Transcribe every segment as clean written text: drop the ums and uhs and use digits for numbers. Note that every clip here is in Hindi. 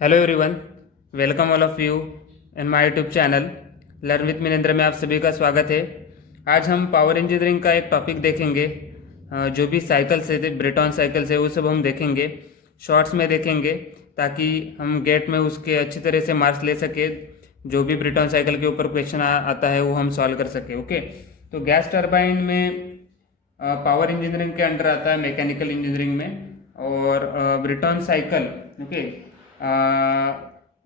Hello everyone, welcome all of you in my YouTube channel learn with Minendra में आप सभी का स्वागत है। आज हम पावर इंजीनियरिंग का एक टॉपिक देखेंगे। जो भी साइकिल्स है, ब्रेटॉन साइकिल्स है, वो सब हम देखेंगे, शॉर्ट्स में देखेंगे, ताकि हम गेट में उसके अच्छी तरह से मार्क्स ले सके। जो भी ब्रेटॉन साइकिल के ऊपर क्वेश्चन आता है वो हम सॉल्व कर सके। ओके, तो गैस टरबाइन में पावर इंजीनियरिंग के अंडर आता है, मैकेनिकल इंजीनियरिंग में, और Brayton cycle okay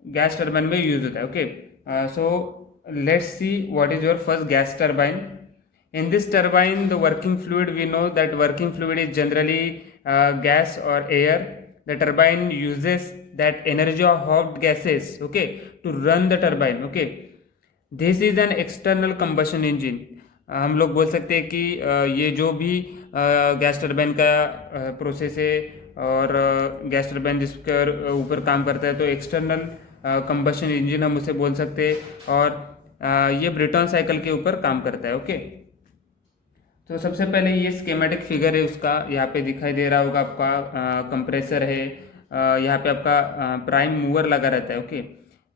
gas turbine में यूज होता है। Okay, so let's see what is your first gas turbine. In this turbine, the working fluid, we know that working fluid is generally gas or air. The turbine uses that energy of hot gases, okay, to run the turbine. Okay, this is an external combustion engine. हम लोग बोल सकते हैं कि ये जो भी गैस टरबाइन का प्रोसेस है और गैस टरबाइन जिसके ऊपर काम करता है, तो एक्सटर्नल कंबशन इंजन हम उसे बोल सकते हैं, और ये ब्रेटॉन साइकिल के ऊपर काम करता है। ओके, तो सबसे पहले ये स्कीमेटिक फिगर है उसका, यहाँ पे दिखाई दे रहा होगा आपका। कंप्रेसर है, यहाँ पे आपका प्राइम मूवर लगा रहता है। ओके,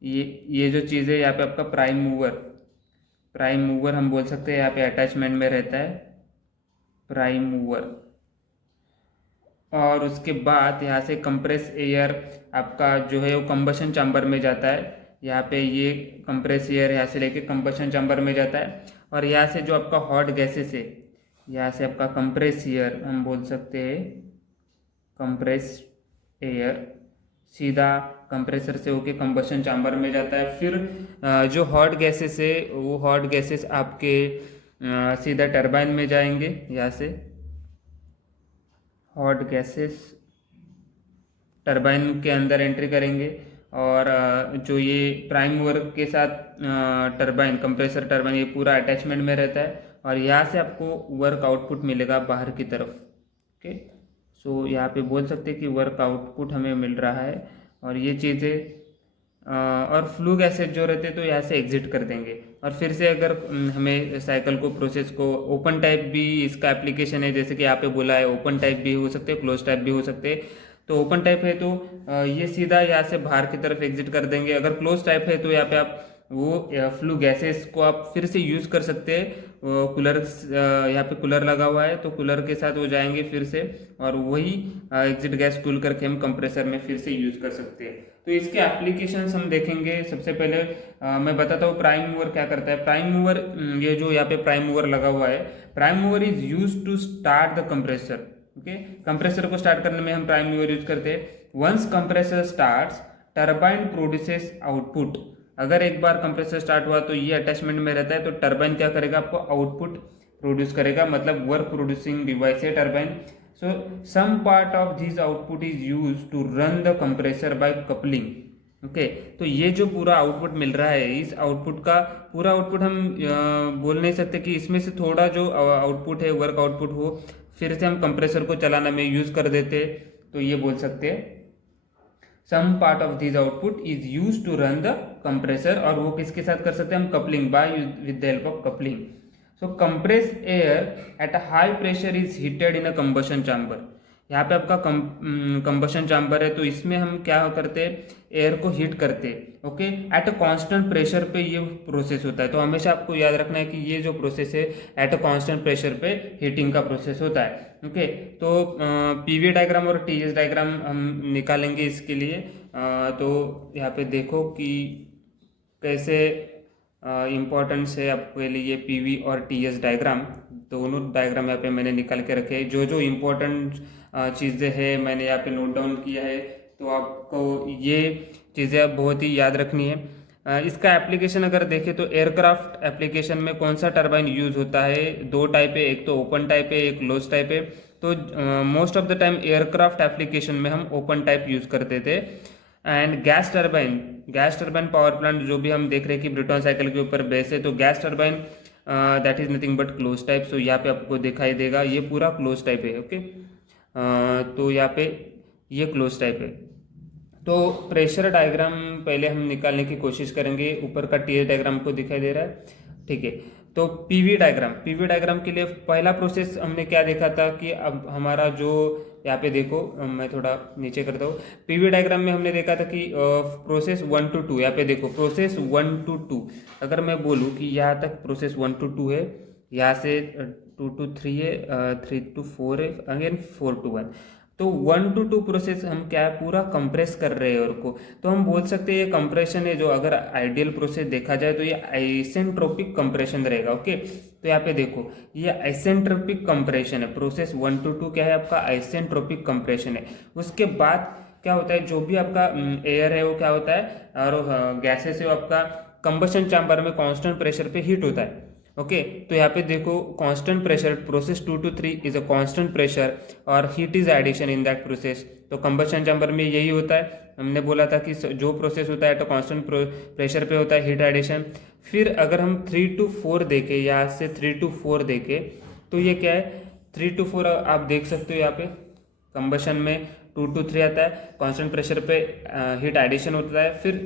ये जो चीज़ है यहाँ पे आपका प्राइम मूवर हम बोल सकते हैं, यहाँ पे अटैचमेंट में रहता है प्राइम मूवर। और उसके बाद यहाँ से कंप्रेस एयर आपका जो है वो कंबशन चैम्बर में जाता है। यहाँ पे ये कंप्रेस एयर यहाँ से लेके कंबशन चैम्बर में जाता है, और यहाँ से जो आपका हॉट गैसेस है, यहाँ से आपका कंप्रेस एयर हम बोल सकते हैं, कंप्रेस एयर सीधा कंप्रेसर से होके कंबशन चैम्बर में जाता है। फिर जो हॉट गैसेस है वो हॉट गैसेस आपके सीधा टरबाइन में जाएंगे। यहाँ से हॉट गैसेस टरबाइन के अंदर एंट्री करेंगे, और जो ये प्राइम मूवर के साथ टरबाइन कंप्रेसर टरबाइन ये पूरा अटैचमेंट में रहता है, और यहाँ से आपको वर्क आउटपुट मिलेगा बाहर की तरफ। ओके, सो यहाँ पे बोल सकते हैं कि वर्क आउटपुट हमें मिल रहा है, और ये चीज़ें और फ्लू गैसेज जो रहते हैं तो यहाँ से एग्जिट कर देंगे। और फिर से अगर हमें साइकिल को प्रोसेस को ओपन टाइप भी इसका एप्लीकेशन है, जैसे कि यहाँ पे बोला है ओपन टाइप भी हो सकते हैं, क्लोज टाइप भी हो सकते हैं। तो ओपन टाइप है तो ये सीधा यहाँ से बाहर की तरफ एग्जिट कर देंगे। अगर क्लोज टाइप है तो यहाँ पे आप वो फ्लू गैसेस को आप फिर से यूज़ कर सकते हैं। कूलर, यहाँ पे कूलर लगा हुआ है तो कूलर के साथ वो जाएंगे फिर से, और वही एग्जिट गैस कूल करके हम कंप्रेसर में फिर से यूज़ कर सकते हैं। तो इसके एप्लीकेशंस हम देखेंगे। सबसे पहले मैं बताता हूँ प्राइम मूवर क्या करता है। प्राइम मूवर, ये जो यहाँ पे प्राइम मूवर लगा हुआ है, prime mover is use to start the compressor. Okay, compressor को स्टार्ट करने में हम प्राइम मूवर यूज करते हैं। Once compressor starts, turbine produces output. अगर एक बार कंप्रेसर स्टार्ट हुआ तो ये अटैचमेंट में रहता है, तो टरबाइन क्या करेगा, आपको आउटपुट प्रोड्यूस करेगा, मतलब वर्क प्रोड्यूसिंग डिवाइस है turbine. So some part of this output is use to run the compressor by coupling. Okay, तो ये जो पूरा आउटपुट मिल रहा है, इस आउटपुट का पूरा आउटपुट हम बोल नहीं सकते कि इसमें से थोड़ा जो आउटपुट है वर्क आउटपुट हो फिर से हम कंप्रेसर को चलाने में यूज कर देते, तो ये बोल सकते हैं some part of this output is use to run the compressor. और वो किसके साथ कर सकते हैं हम, coupling, by with the help of coupling. So compress air at a high pressure is heated in a combustion chamber. यहाँ पे आपका कंबशन चैम्बर है, तो इसमें हम क्या करते हैं, एयर को हीट करते हैं। Okay, at a constant pressure पे ये प्रोसेस होता है। तो हमेशा आपको याद रखना है कि ये जो प्रोसेस है एट अ कांस्टेंट प्रेशर पे हीटिंग का प्रोसेस होता है। ओके, तो पीवी डायग्राम और टीएस डायग्राम हम निकालेंगे इसके लिए। तो यहाँ पे देखो कि कैसे इम्पोर्टेंस है आपके लिए पीवी और टीएस डायग्राम। दोनों डायग्राम यहाँ पे मैंने निकाल के रखे हैं। जो जो इम्पोर्टेंट चीज़ें हैं मैंने यहाँ पे नोट डाउन किया है, तो आपको ये चीज़ें बहुत ही याद रखनी है। इसका एप्लीकेशन अगर देखें तो एयरक्राफ्ट एप्लीकेशन में कौन सा टरबाइन यूज होता है, दो टाइप है, एक तो ओपन टाइप है, एक क्लोज टाइप है। तो most of the time aircraft application में हम ओपन टाइप यूज करते थे। And gas turbine power plant जो भी हम देख रहे हैं कि ब्रेटॉन साइकिल के ऊपर बेस है, तो gas turbine that is nothing but close type. So यहाँ पे आपको दिखाई देगा ये पूरा क्लोज टाइप है। ओके, तो यहाँ पे ये क्लोज टाइप है। तो प्रेशर डायग्राम पहले हम निकालने की कोशिश करेंगे। ऊपर का टीएस डायग्राम को दिखाई दे रहा है, ठीक है। तो पीवी डायग्राम के लिए पहला प्रोसेस हमने क्या देखा था कि अब हमारा जो यहाँ पे देखो, मैं थोड़ा नीचे करता हूँ। पीवी डायग्राम में हमने देखा था कि प्रोसेस 1 to 2, यहाँ पे देखो प्रोसेस 1 to 2। अगर मैं बोलूँ कि यहाँ तक प्रोसेस 1 to 2 है, यहाँ से 2 to 3 है, 3 to 4 है, अगेन 4 to 1। तो 1 to 2 प्रोसेस हम क्या है पूरा कंप्रेस कर रहे हैं और को, तो हम बोल सकते हैं ये कंप्रेशन है। जो अगर आइडियल प्रोसेस देखा जाए तो ये आइसेंट्रोपिक कंप्रेशन रहेगा। ओके, तो यहाँ पे देखो ये आइसेंट्रोपिक कंप्रेशन है। प्रोसेस 1 to 2 क्या है आपका आइसेंट्रोपिक कंप्रेशन है। उसके बाद क्या होता है, जो भी आपका एयर है वो क्या होता है, और गैसेस है वो आपका कंबशन चैम्बर में कांस्टेंट प्रेशर पे हीट होता है। ओके, तो यहाँ पे देखो constant pressure, process 2 to 3 is a constant pressure और heat is addition in that process. तो कंबशन चैम्बर में यही होता है। हमने बोला था कि जो प्रोसेस होता है तो कांस्टेंट प्रेशर पे होता है हीट एडिशन। फिर अगर हम 3 to 4 देखें, यहाँ से 3 to 4 देखें, तो ये क्या है 3 to 4 आप देख सकते हो। यहाँ पे कंबशन में 2 to 3 आता है, कांस्टेंट प्रेशर पे हीट एडिशन होता है। फिर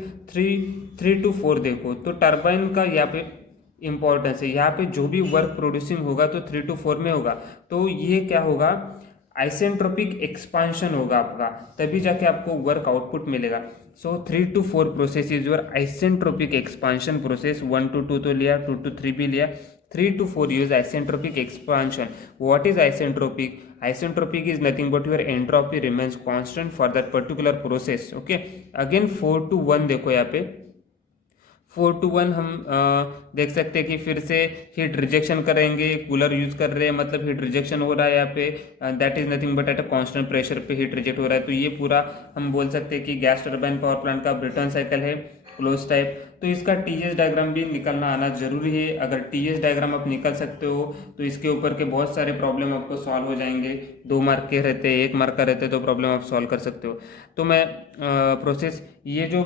3 to 4 देखो तो टर्बाइन का यहाँ पे इंपॉर्टेंस है। यहाँ पे जो भी वर्क प्रोड्यूसिंग होगा तो 3 to 4 में होगा। तो ये क्या होगा, आइसेंट्रोपिक एक्सपांशन होगा आपका, तभी जाके आपको वर्क आउटपुट मिलेगा। सो 3 to 4 process is your isentropic expansion process. 1 to 2 तो लिया, 2 to 3 भी लिया, 3 to 4 use isentropic expansion. What is isentropic? Isentropic is nothing but your entropy remains constant for that particular process. Okay, again 4 to 1 देखो यहाँ पे 4 to 1 हम देख सकते हैं कि फिर से हीट रिजेक्शन करेंगे, कूलर यूज कर रहे हैं, मतलब हीट रिजेक्शन हो रहा है यहाँ पे, that is nothing but at a constant pressure पे हीट रिजेक्ट हो रहा है। तो ये पूरा हम बोल सकते हैं कि गैस टर्बाइन पावर प्लांट का ब्रेटन साइकिल है, क्लोज टाइप। तो इसका टीएस डायग्राम भी निकलना आना जरूरी है। अगर टीएस डायग्राम आप निकल सकते हो तो इसके ऊपर के बहुत सारे प्रॉब्लम आपको सॉल्व हो जाएंगे। 2 मार्क के रहते हैं, 1 मार्क का रहते तो प्रॉब्लम आप सॉल्व कर सकते हो। तो मैं प्रोसेस, ये जो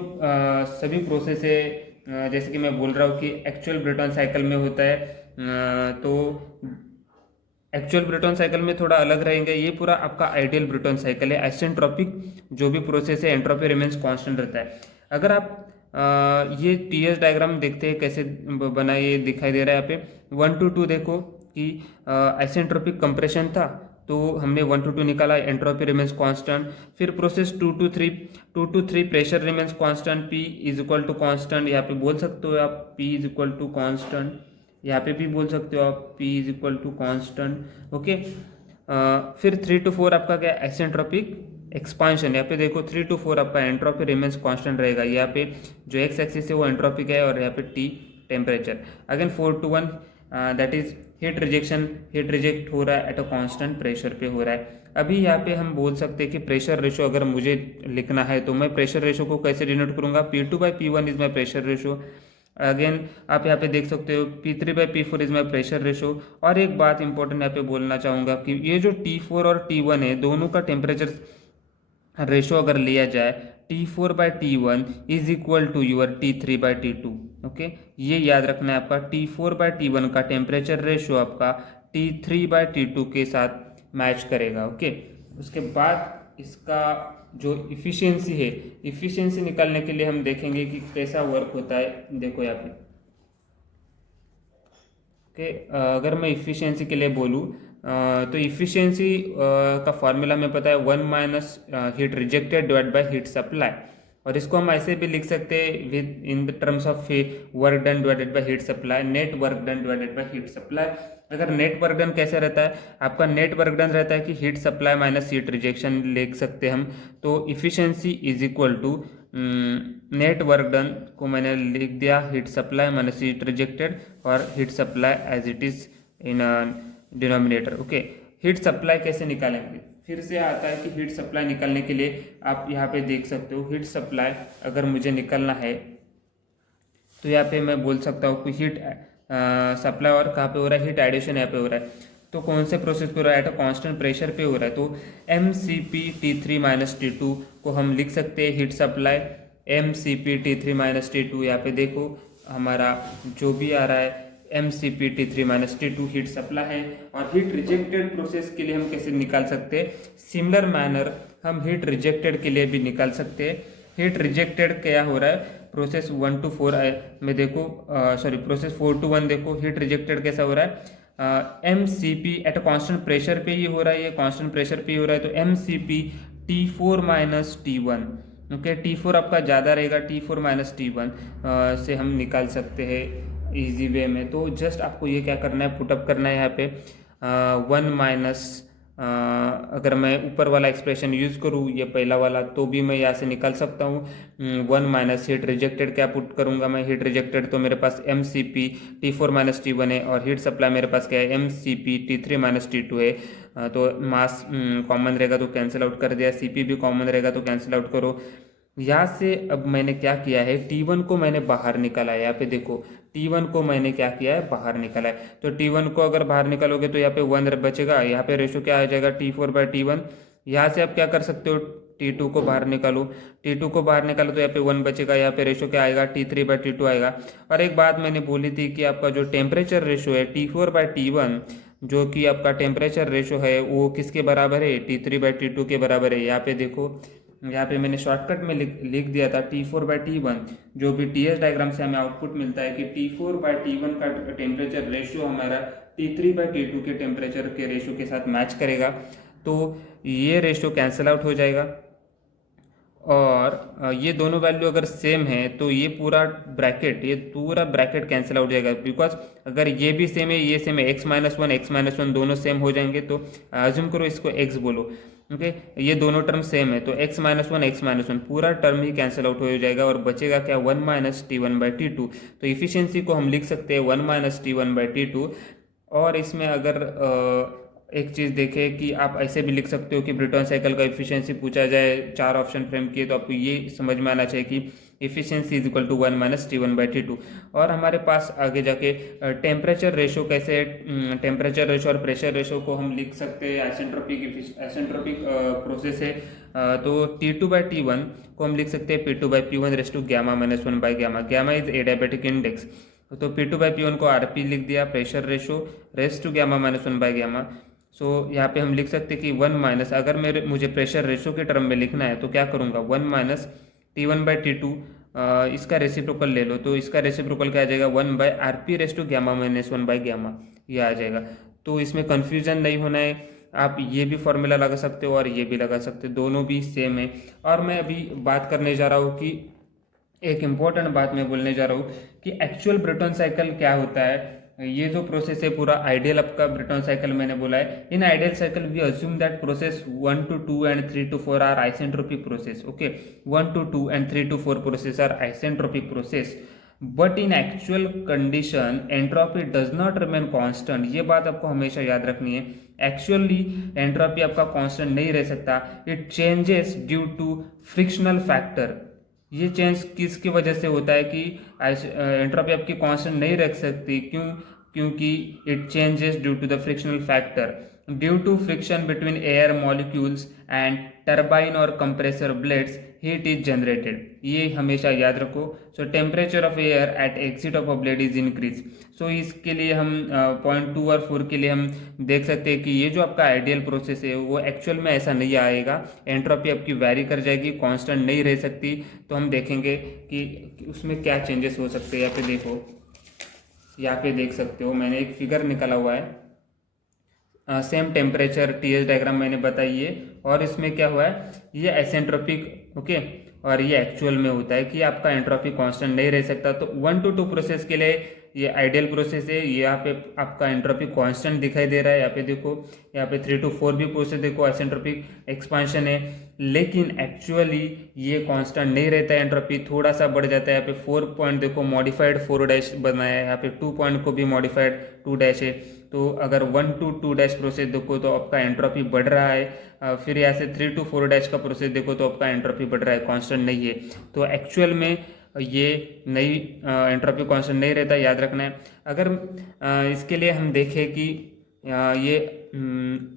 सभी प्रोसेस है, जैसे कि मैं बोल रहा हूँ कि एक्चुअल ब्रेटन साइकिल में होता है, तो एक्चुअल ब्रेटन साइकिल में थोड़ा अलग रहेंगे। ये पूरा आपका आइडियल ब्रेटन साइकिल है। आइसेंट्रोपिक जो भी प्रोसेस है एंट्रोपी रिमेन्स कांस्टेंट रहता है। अगर आप ये टीएस डायग्राम देखते हैं कैसे बना, ये दिखाई दे रहा है यहाँ पे 1 to 2 देखो कि आइसेंट्रोपिक कंप्रेशन था, तो हमने 1 to 2 निकाला, एंट्रोपी रिमेन्स कांस्टेंट। फिर process 2 to 3 pressure remains constant, P is equal to constant, यहाँ पे बोल सकते हो आप P is equal to constant, यहाँ पे भी बोल सकते हो आप P is equal to constant. Okay, फिर 3 to 4 आपका क्या आइसेंट्रोपिक एक्सपांशन, यहाँ पे देखो 3 to 4 आपका एंट्रोपी रिमेन्स कांस्टेंट रहेगा। यहाँ पे जो एक्स एक्सिस है वो एंट्रोपिक है और यहाँ पे T temperature. Again 4 to 1 that is heat rejection, heat reject हो रहा है एट अ कांस्टेंट प्रेशर पे हो रहा है। अभी यहाँ पे हम बोल सकते हैं कि प्रेशर रेशो अगर मुझे लिखना है तो मैं प्रेशर रेशो को कैसे डिनोट करूँगा, P2/P1 is my pressure ratio. Again आप यहाँ पे देख सकते हो P3/P4 is my pressure ratio. और एक बात इंपॉर्टेंट यहाँ पे बोलना चाहूँगा कि ये जो T4 और T1 है, दोनों का टेम्परेचर रेशो अगर लिया जाए T4/T1 is equal to your T3/T2। Okay, ये याद रखना है आपका T4/T1 का टेम्परेचर रेशो आपका T3/T2 के साथ मैच करेगा। ओके, उसके बाद इसका जो इफिशियंसी है, इफिशियंसी निकालने के लिए हम देखेंगे कि कैसा वर्क होता है। देखो यहाँ पे ओके, अगर मैं इफिशियंसी के लिए बोलूँ तो इफिशियंसी का फॉर्मूला में पता है 1 minus heat rejected divide by heat supply. और इसको हम ऐसे भी लिख सकते हैं with in the terms of work done divided by heat supply, net work done divided by heat supply. अगर नेट वर्क डन कैसे रहता है, आपका नेट वर्क डन रहता है कि heat supply minus heat rejection लिख सकते हैं हम। तो efficiency is equal to net work done को मैंने लिख दिया heat supply minus heat rejected और heat supply as it is in denominator. Okay, heat supply कैसे निकालेंगे, फिर से आता है कि हीट सप्लाई निकालने के लिए आप यहाँ पे देख सकते हो हीट सप्लाई अगर मुझे निकालना है तो यहाँ पे मैं बोल सकता हूँ कि हीट सप्लाई और कहाँ पे हो रहा है, हीट एडिशन यहाँ पे हो रहा है। तो कौन से प्रोसेस पे हो रहा है, तो कांस्टेंट प्रेशर पे हो रहा है। तो MCP T3-T2 को हम लिख सकते हैं हीट सप्लाई MCP T3-T2। यहाँ पे देखो हमारा जो भी आ रहा है MCP T3-T2 हीट सप्लाई है। और हीट रिजेक्टेड प्रोसेस के लिए हम कैसे निकाल सकते हैं, सिमिलर मैनर हम हीट रिजेक्टेड के लिए भी निकाल सकते हैं। हीट रिजेक्टेड क्या हो रहा है, प्रोसेस 1 to 4 में देखो, सॉरी प्रोसेस 4 to 1 देखो हीट रिजेक्टेड कैसा हो रहा है, M C P at a constant pressure पे ही हो रहा है, ये कॉन्स्टेंट प्रेशर पे ही हो रहा है, तो M C P T4 minus T1, okay T4 आपका ज़्यादा रहेगा, T4 माइनस T1 से हम निकाल सकते हैं इजी वे में। तो जस्ट आपको ये क्या करना है, पुटअप करना है यहाँ पे 1 माइनस, अगर मैं ऊपर वाला एक्सप्रेशन यूज़ करूँ ये पहला वाला, तो भी मैं यहाँ से निकाल सकता हूँ 1 माइनस हीट रिजेक्टेड, क्या पुट करूँगा मैं, हीट रिजेक्टेड तो मेरे पास M C P T4 minus T1 है, और हीट सप्लाई मेरे पास क्या है, M C P T3 minus T2 है। तो मास कॉमन रहेगा तो कैंसिल आउट कर दिया, सी पी भी कॉमन रहेगा तो कैंसिल आउट करो। यहाँ से अब मैंने क्या किया है, T1 को मैंने बाहर निकाला है, यहाँ पे देखो T1 को मैंने क्या किया है, बाहर निकाला है। तो T1 को अगर बाहर निकालोगे तो यहाँ पे 1 बचेगा, यहाँ पे रेशो क्या आ जाएगा T4/T1। यहाँ से आप क्या कर सकते हो, T2 को बाहर निकालो, T2 को बाहर निकालो तो यहाँ पे 1 बचेगा, यहाँ पे रेशो क्या आएगा T3/T2 आएगा। और एक बात मैंने बोली थी कि आपका जो टेम्परेचर रेशो है T4/T1, जो कि आपका टेम्परेचर रेशो है वो किसके बराबर है, T3/T2 के बराबर है। यहाँ पे देखो, यहाँ पे मैंने शॉर्टकट में लिख दिया था T4/T1, जो भी टी एस डायग्राम से हमें आउटपुट मिलता है कि T4/T1 का टेम्परेचर रेशियो हमारा T3/T2 के टेम्परेचर के रेशियो के साथ मैच करेगा, तो ये रेशियो कैंसिल आउट हो जाएगा। और ये दोनों वैल्यू अगर सेम है तो ये पूरा ब्रैकेट कैंसिल आउट हो जाएगा, बिकॉज अगर ये भी सेम है ये सेम है, x-1 दोनों सेम हो जाएंगे, तो अज्यूम करो इसको x बोलो, ओके ये दोनों टर्म सेम है, तो x-1 पूरा टर्म ही कैंसिल आउट हो जाएगा, और बचेगा क्या, 1 माइनस T1/T2। तो इफिशियंसी को हम लिख सकते हैं 1 माइनस T1/T2। और इसमें अगर एक चीज़ देखें कि आप ऐसे भी लिख सकते हो कि ब्रेटन साइकिल का इफिशियंसी पूछा जाए, 4 ऑप्शन फ्रेम किए, तो आपको ये समझ में आना चाहिए कि efficiency is equal to 1 minus T1/T2। और हमारे पास आगे जाके टेम्परेचर रेशो कैसे, टेम्परेचर रेशो और प्रेशर रेशो को हम लिख सकते हैं, एसेंट्रोपिक प्रोसेस है, तो T2/T1 को हम लिख सकते हैं P2/P1 raise to gamma minus 1 by gamma, gamma is adiabatic index, तो P2/P1 को RP लिख दिया, pressure ratio raise to gamma minus 1 by gamma. So यहाँ पे हम लिख सकते हैं कि 1 माइनस, अगर मुझे प्रेशर रेशो के टर्म में लिखना है तो क्या करूँगा, 1 माइनस T1/T2, इसका रेसिप्रोकल ले लो, तो इसका रेसिप्रोकल क्या आ जाएगा, 1 by RP raise to gamma minus 1 by gamma, ये आ जाएगा। तो इसमें कन्फ्यूजन नहीं होना है, आप ये भी फॉर्मूला लगा सकते हो और ये भी लगा सकते हो, दोनों भी सेम है। और मैं अभी बात करने जा रहा हूँ कि एक इम्पॉर्टेंट बात मैं बोलने जा रहा हूँ कि एक्चुअल ब्रेटन साइकिल क्या होता है। ये जो प्रोसेस है पूरा आइडियल आपका ब्रेटन साइकिल मैंने बोला है, in ideal cycle we assume that process 1 to 2 and 3 to 4 are isentropic process, okay 1 to 2 and 3 to 4 process are isentropic process, but in actual condition entropy does not remain constant. ये बात आपको हमेशा याद रखनी है, एक्चुअली एंट्रोपी आपका कांस्टेंट नहीं रह सकता, it changes due to frictional factor. ये चेंज किसकी वजह से होता है कि एंट्रोपी आपकी कांस्टेंट नहीं रख सकती, क्योंकि it changes due to the frictional factor, due to friction between air molecules and turbine और compressor blades heat is generated. ये हमेशा याद रखो। So temperature of air at exit of a blade is increase. So इसके लिए हम पॉइंट 2 और 4 के लिए हम देख सकते हैं कि ये जो आपका आइडियल प्रोसेस है वो एक्चुअल में ऐसा नहीं आएगा, एंट्रोपी आपकी वैरी कर जाएगी, कांस्टेंट नहीं रह सकती। तो हम देखेंगे कि उसमें क्या चेंजेस हो सकते हैं। यहाँ पे देखो, यहाँ पे देख सकते हो मैंने एक फिगर निकाला हुआ है, सेम टेम्परेचर टीएस डायग्राम मैंने बताई है, और इसमें क्या हुआ है, ये एसेंट्रोपिक, ओके, और ये एक्चुअल में होता है कि आपका एंट्रोपी कांस्टेंट नहीं रह सकता। तो 1 to 2 प्रोसेस के लिए ये आइडियल प्रोसेस है, यहाँ पे आपका एंट्रोपी कांस्टेंट दिखाई दे रहा है। यहाँ पे देखो, यहाँ पे 3 to 4 भी प्रोसेस देखो एसेंट्रोपिक एक्सपांशन है, लेकिन एक्चुअली ये कांस्टेंट नहीं रहता है, एंट्रोपी थोड़ा सा बढ़ जाता है। यहाँ पे 4 पॉइंट देखो मॉडिफाइड 4' बनाया है, यहाँ पे 2 पॉइंट को भी मॉडिफाइड 2' है। तो अगर 1 to 2' प्रोसेस देखो तो आपका एंट्रोपी बढ़ रहा है, फिर यहाँ से 3 to 4' का प्रोसेस देखो तो आपका एंट्रोपी बढ़ रहा है, कांस्टेंट नहीं है। तो एक्चुअल में ये नई एंट्रोपी कांस्टेंट नहीं रहता, याद रखना है। अगर इसके लिए हम देखें कि ये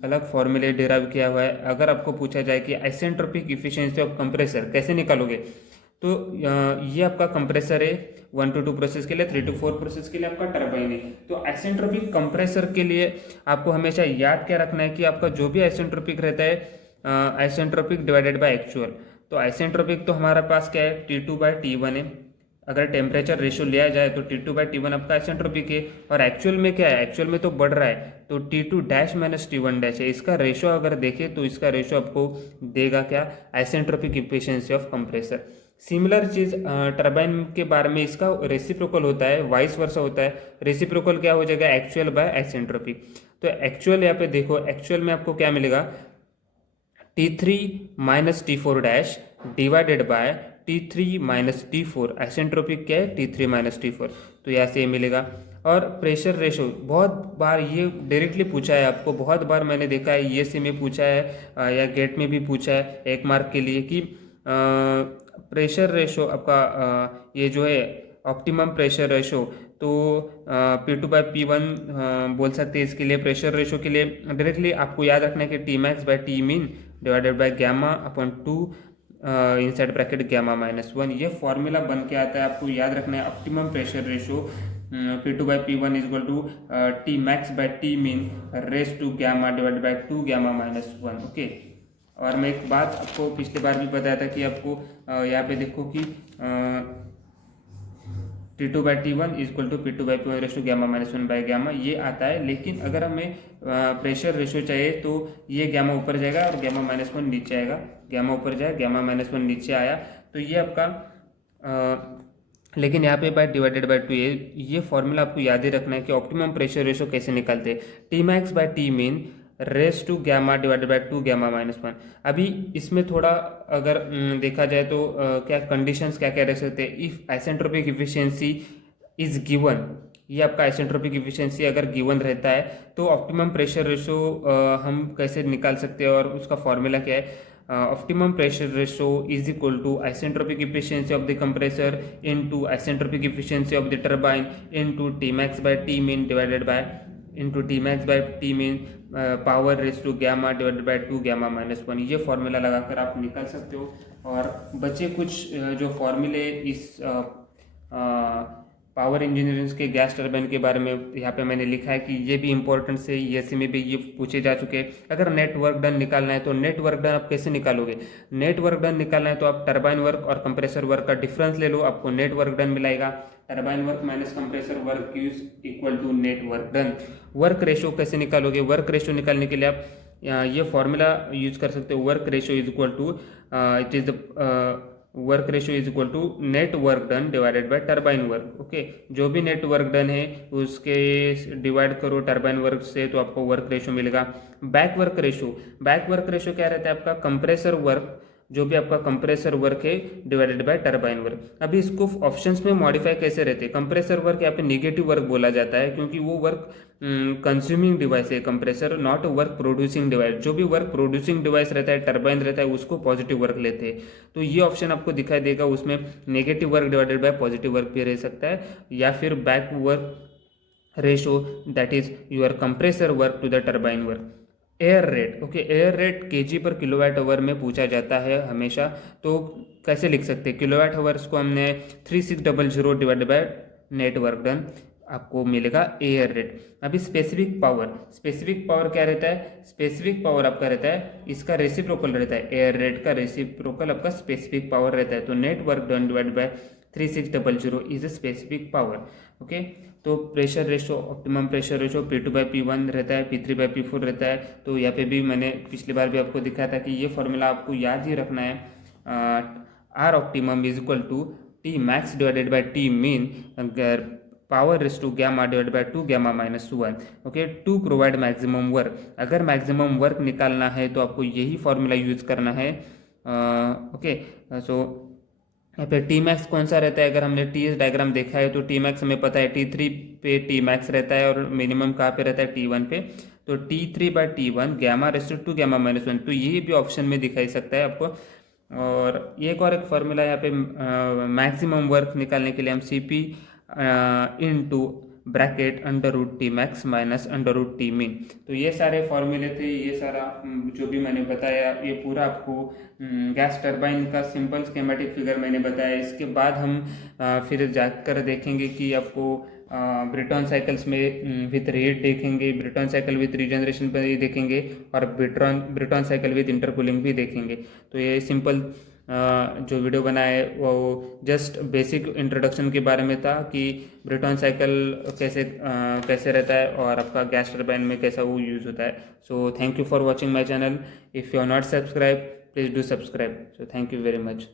अलग फॉर्मूले डेराइव किया हुआ है, अगर आपको पूछा जाए कि आइसेंट्रोपिक इफिशियंसी ऑफ कंप्रेसर कैसे निकालोगे, तो ये आपका कंप्रेसर है 1 to 2 प्रोसेस के लिए, 3 to 4 प्रोसेस के लिए आपका टरबाइन है। तो आइसेंट्रोपिक कंप्रेसर के लिए आपको हमेशा याद क्या रखना है कि आपका जो भी आइसेंट्रोपिक रहता है, आइसेंट्रोपिक डिवाइडेड बाय एक्चुअल। तो आइसेंट्रोपिक तो हमारे पास क्या है, T2/T1 है। अगर टेम्परेचर रेशियो लिया जाए तो T2/T1 आपका आइसेंट्रोपिक है। और एक्चुअल में क्या है, एक्चुअल में तो बढ़ रहा है, तो T2- - है। इसका रेशियो अगर देखें तो इसका रेशियो आपको देगा क्या, isentropic efficiency of compressor. Similar cheese turbine के बारे में, इसका रेसिप्रोकल होता है, वाइस वर्सा होता है। रेसिप्रोकल क्या हो जाएगा, एक्चुअल बाय आइसेंट्रोपिक। तो एक्चुअल यहाँ पे देखो, एक्चुअल में आपको क्या मिलेगा, T3 - T4 divided by T3 - T4। Isentropic क्या है, T3 - T4। तो यहाँ से ये मिलेगा। और प्रेशर रेशो बहुत बार ये डायरेक्टली पूछा है आपको, बहुत बार मैंने देखा है यूएससी में पूछा है या गेट में भी पूछा है 1 मार्क के लिए कि प्रेशर रेशो आपका ये जो है ऑप्टिमम प्रेशर रेशो, तो P2/P1 बोल सकते हैं इसके लिए। प्रेशर रेशो के लिए डायरेक्टली आपको याद रखना है कि Tmax/Tmin divided by gamma upon 2 inside bracket gamma minus one. ये फॉर्मूला बन के आता है, आपको याद रखना है। Optimum pressure ratio P2/P1 is equal to Tmax/Tmin raise to gamma divided by 2 gamma minus one. Okay. और मैं एक बात आपको पिछली बार भी बताया था कि आपको यहाँ पे देखो कि T2/T1 is equal to P2/P1 raise to gamma minus one by gamma, ये आता है। लेकिन अगर हमें प्रेशर रेशो चाहिए तो ये गामा ऊपर जाएगा और गामा-1 नीचे आएगा। गामा ऊपर जाए, गामा-1 नीचे आया, तो ये आपका लेकिन यहाँ पे बाय डिवाइडेड बाय 2, ये फॉर्मूला आपको याद ही रखना है कि ऑप्टिमम प्रेशर रेशो कैसे निकालते हैं। Tmax/Tmin raise to gamma divided by 2 गामा-1। अभी इसमें थोड़ा अगर देखा जाए तो क्या कंडीशंस क्या क्या रह सकते हैं। If isentropic efficiency is given, ये आपका आइसेंट्रोपिक इफिशियंसी अगर गिवन रहता है तो ऑप्टिमम प्रेशर रेशो हम कैसे निकाल सकते हैं, और उसका फॉर्मूला क्या है। Optimum pressure ratio is equal to isentropic efficiency of the compressor into isentropic efficiency of the turbine into Tmax/Tmin divided by into Tmax/Tmin power raise to gamma divided by 2 गामा-1। ये फॉर्मूला लगाकर आप निकाल सकते हो। और बचे कुछ जो फॉर्मूले इस पावर इंजीनियरिंग के गैस टरबाइन के बारे में यहाँ पे मैंने लिखा है कि ये भी इंपॉर्टेंट से यूएससी में भी ये पूछे जा चुके हैं। अगर नेट वर्क डन निकालना है तो नेट वर्क डन आप कैसे निकालोगे। नेट वर्क डन निकालना है तो आप टरबाइन वर्क और कंप्रेसर वर्क का डिफरेंस ले लो, आपको नेट वर्क डन मिलेगा। Turbine work minus compressor work is equal to net work done. Work ratio कैसे निकालोगे, वर्क रेशो निकालने के लिए आप ये फॉर्मूला यूज कर सकते हो। Work ratio is equal to it is the work ratio is equal to net work done divided by turbine work. Okay, जो भी नेट वर्क डन है उसके डिवाइड करो टरबाइन वर्क से, तो आपको वर्क रेशियो मिलेगा। बैक वर्क रेशियो क्या रहता है आपका, कंप्रेसर वर्क, जो भी आपका कंप्रेसर वर्क है डिवाइडेड बाय टरबाइन वर्क। अभी इसको ऑप्शंस में मॉडिफाई कैसे रहते हैं। कंप्रेसर वर्क यहाँ पे नेगेटिव वर्क बोला जाता है क्योंकि वो वर्क कंज्यूमिंग डिवाइस है compressor, not work producing device. जो भी वर्क प्रोड्यूसिंग डिवाइस रहता है, टरबाइन रहता है, उसको पॉजिटिव वर्क लेते हैं। तो ये ऑप्शन आपको दिखाई देगा, उसमें negative work divided by positive work भी रह सकता है, या फिर back work ratio that is your compressor work to the turbine work. Air rate, okay, air rate kg/kWh में पूछा जाता है हमेशा। तो कैसे लिख सकते हैं, किलोवाट आवर्स को हमने 3600 divided by net work done, आपको मिलेगा एयर रेट। अभी स्पेसिफिक पावर क्या रहता है, स्पेसिफिक पावर आपका रहता है, इसका रेसिप्रोकल रहता है, एयर रेट का रेसिप्रोकल आपका स्पेसिफिक पावर रहता है। तो net work done divided by 3600 is a specific power. Okay, तो pressure ratio, optimum pressure ratio P2/P1 रहता है, P3/P4 रहता है। तो यहाँ पे भी मैंने पिछली बार भी आपको दिखाया था कि ये फॉर्मूला आपको याद ही रखना है। R optimum is equal to Tmax divided by Tmin power raise to gamma divided by 2 gamma minus one. Okay, to provide maximum work. अगर मैक्सिमम वर्क निकालना है तो आपको यही फॉर्मूला यूज करना है। ओके, सो यहाँ पे Tmax कौन सा रहता है, अगर हमने TS डायग्राम देखा है तो Tmax हमें पता है T3 पे Tmax रहता है और मिनिमम कहाँ पे रहता है, T1 पे। तो T3/T1 गामा रेस टू गामा-1, तो ये भी ऑप्शन में दिखाई सकता है आपको। और एक फॉर्मूला यहाँ पे मैक्सिमम वर्क निकालने के लिए हम CP into bracket √Tmax minus √Tmin। तो ये सारे फॉर्मूले थे, ये सारा जो भी मैंने बताया, ये पूरा आपको गैस टरबाइन का सिंपल स्कीमेटिक फिगर मैंने बताया। इसके बाद हम फिर जाकर देखेंगे कि आपको ब्रिटॉन साइकिल्स में विथ रेट देखेंगे, ब्रिटॉन साइकिल विथ रीजनरेशन पर ही देखेंगे, और ब्रिटॉन साइकिल विथ इंटरकूलिंग भी देखेंगे। तो ये सिंपल जो वीडियो बनाया है वो जस्ट बेसिक इंट्रोडक्शन के बारे में था कि ब्रिटॉन साइकिल कैसे रहता है और आपका गैस टरबाइन में कैसा वो यूज़ होता है। So thank you for watching my channel. If you are not subscribe, please do subscribe. So thank you very much.